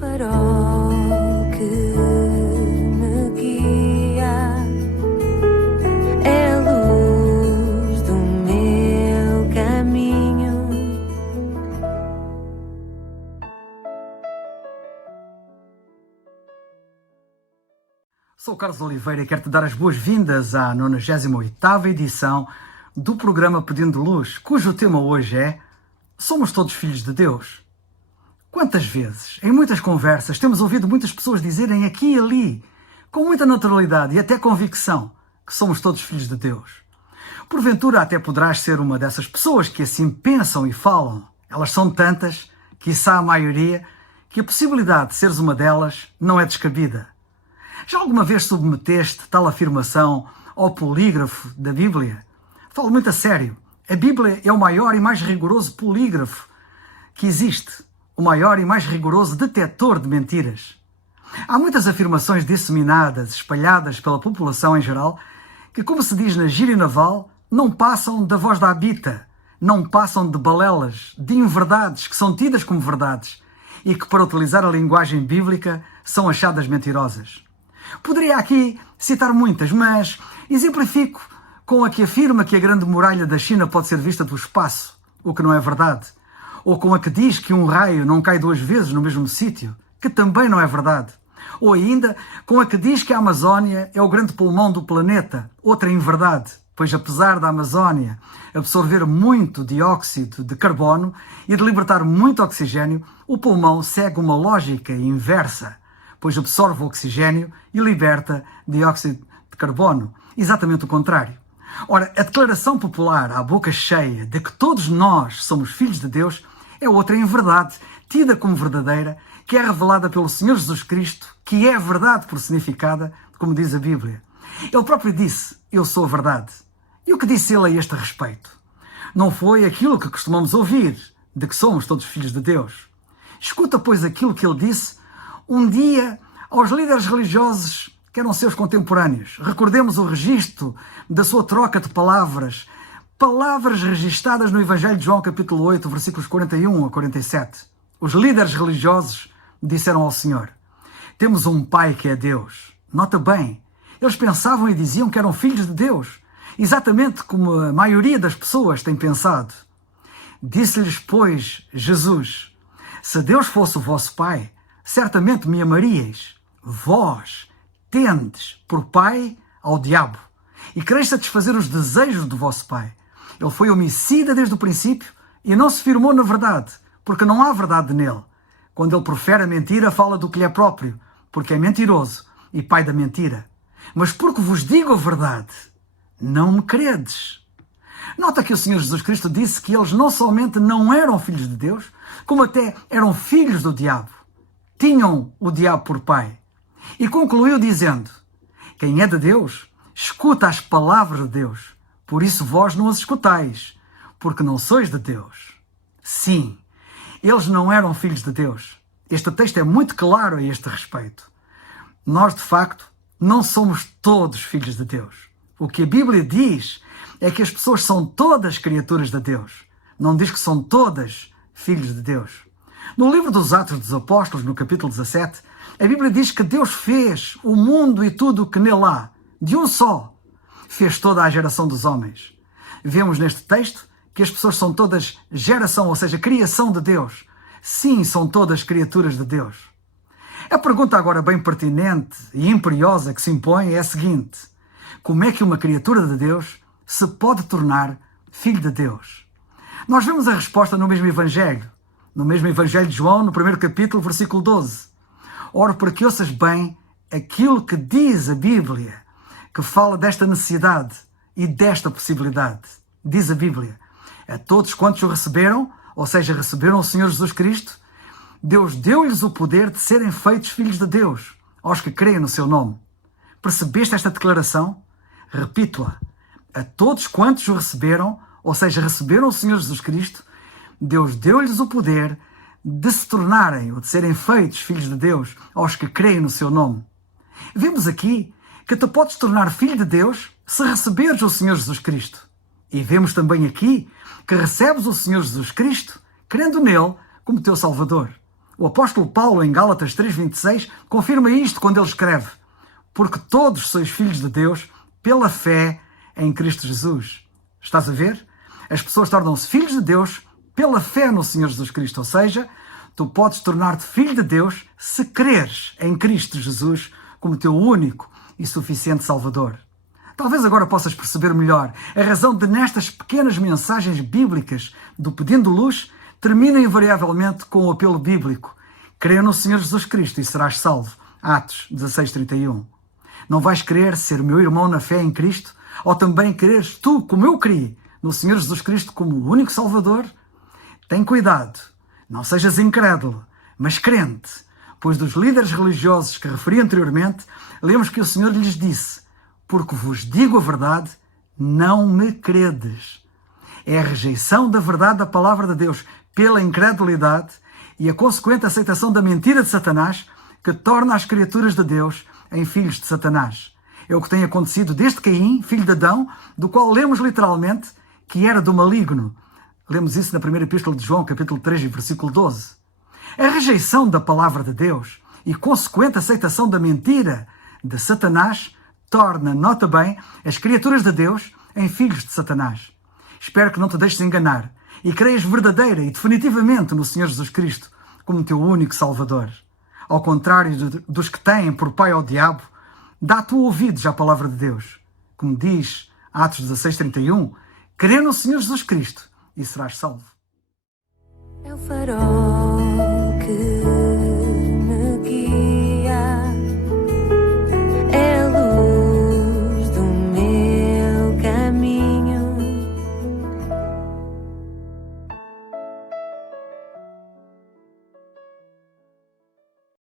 farol que me guia, é a luz do meu caminho. Sou o Carlos Oliveira e quero-te dar as boas-vindas à 98ª edição do programa Pedindo Luz, cujo tema hoje é Somos todos filhos de Deus. Quantas vezes, em muitas conversas, temos ouvido muitas pessoas dizerem aqui e ali, com muita naturalidade e até convicção, que somos todos filhos de Deus. Porventura até poderás ser uma dessas pessoas que assim pensam e falam. Elas são tantas, quiçá a maioria, que a possibilidade de seres uma delas não é descabida. Já alguma vez submeteste tal afirmação ao polígrafo da Bíblia? Falo muito a sério. A Bíblia é o maior e mais rigoroso polígrafo que existe. O maior e mais rigoroso detetor de mentiras. Há muitas afirmações disseminadas, espalhadas pela população em geral, que, como se diz na gíria naval, não passam da voz da Abita, não passam de balelas, de inverdades que são tidas como verdades e que, para utilizar a linguagem bíblica, são achadas mentirosas. Poderia aqui citar muitas, mas exemplifico com a que afirma que a Grande Muralha da China pode ser vista do espaço, o que não é verdade. Ou com a que diz que um raio não cai duas vezes no mesmo sítio, que também não é verdade. Ou ainda com a que diz que a Amazónia é o grande pulmão do planeta, outra inverdade, pois apesar da Amazónia absorver muito dióxido de carbono e de libertar muito oxigênio, o pulmão segue uma lógica inversa, pois absorve o oxigênio e liberta dióxido de carbono, exatamente o contrário. Ora, a declaração popular à boca cheia de que todos nós somos filhos de Deus é outra inverdade, tida como verdadeira, que é revelada pelo Senhor Jesus Cristo, que é a verdade personificada, como diz a Bíblia. Ele próprio disse, eu sou a verdade. E o que disse ele a este respeito? Não foi aquilo que costumamos ouvir, de que somos todos filhos de Deus. Escuta, pois, aquilo que ele disse um dia aos líderes religiosos que eram seus contemporâneos. Recordemos o registro da sua troca de palavras registadas no Evangelho de João, capítulo 8, versículos 41 a 47. Os líderes religiosos disseram ao Senhor, temos um Pai que é Deus. Nota bem, eles pensavam e diziam que eram filhos de Deus, exatamente como a maioria das pessoas tem pensado. Disse-lhes, pois, Jesus, se Deus fosse o vosso Pai, certamente me amaríeis. Vós tendes por pai ao diabo e quereis satisfazer os desejos do vosso pai. Ele foi homicida desde o princípio e não se firmou na verdade, porque não há verdade nele. Quando ele profere a mentira, fala do que lhe é próprio, porque é mentiroso e pai da mentira. Mas porque vos digo a verdade, não me credes. Nota que o Senhor Jesus Cristo disse que eles não somente não eram filhos de Deus, como até eram filhos do diabo. Tinham o diabo por pai. E concluiu dizendo, quem é de Deus, escuta as palavras de Deus. Por isso vós não as escutais, porque não sois de Deus. Sim, eles não eram filhos de Deus. Este texto é muito claro a este respeito. Nós, de facto, não somos todos filhos de Deus. O que a Bíblia diz é que as pessoas são todas criaturas de Deus. Não diz que são todas filhos de Deus. No livro dos Atos dos Apóstolos, no capítulo 17, a Bíblia diz que Deus fez o mundo e tudo o que nele há, de um só. Fez toda a geração dos homens. Vemos neste texto que as pessoas são todas geração, ou seja, criação de Deus. Sim, são todas criaturas de Deus. A pergunta agora bem pertinente e imperiosa que se impõe é a seguinte. Como é que uma criatura de Deus se pode tornar filho de Deus? Nós vemos a resposta no mesmo Evangelho de João, no primeiro capítulo, versículo 12. Ora, para que ouças bem aquilo que diz a Bíblia, que fala desta necessidade e desta possibilidade. Diz a Bíblia, a todos quantos o receberam, ou seja, receberam o Senhor Jesus Cristo, Deus deu-lhes o poder de serem feitos filhos de Deus, aos que creem no seu nome. Percebeste esta declaração? Repito-a. A todos quantos o receberam, ou seja, receberam o Senhor Jesus Cristo, Deus deu-lhes o poder de se tornarem ou de serem feitos filhos de Deus aos que creem no seu nome. Vemos aqui que tu podes tornar filho de Deus se receberes o Senhor Jesus Cristo. E vemos também aqui que recebes o Senhor Jesus Cristo crendo nele como teu Salvador. O apóstolo Paulo, em Gálatas 3,26, confirma isto quando ele escreve: porque todos sois filhos de Deus pela fé em Cristo Jesus. Estás a ver? As pessoas tornam-se filhos de Deus pela fé no Senhor Jesus Cristo. Ou seja, tu podes tornar-te filho de Deus se creres em Cristo Jesus como teu único e suficiente Salvador. Talvez agora possas perceber melhor a razão de nestas pequenas mensagens bíblicas do Pedindo Luz terminam invariavelmente com o apelo bíblico: crê no Senhor Jesus Cristo e serás salvo. Atos 16:31. Não vais querer ser meu irmão na fé em Cristo? Ou também quereres tu, como eu criei, no Senhor Jesus Cristo como o único Salvador? Tem cuidado, não sejas incrédulo, mas crente, pois dos líderes religiosos que referi anteriormente, lemos que o Senhor lhes disse: porque vos digo a verdade, não me credes. É a rejeição da verdade da palavra de Deus pela incredulidade e a consequente aceitação da mentira de Satanás que torna as criaturas de Deus em filhos de Satanás. É o que tem acontecido desde Caim, filho de Adão, do qual lemos literalmente que era do maligno. Lemos isso na primeira epístola de João, capítulo 3, versículo 12. A rejeição da palavra de Deus e consequente aceitação da mentira de Satanás torna, nota bem, as criaturas de Deus em filhos de Satanás. Espero que não te deixes enganar e creias verdadeira e definitivamente no Senhor Jesus Cristo como teu único Salvador. Ao contrário dos que têm por pai ao diabo, dá tu ouvidos à palavra de Deus. Como diz Atos 16:31, crê no Senhor Jesus Cristo e serás salvo. É o farol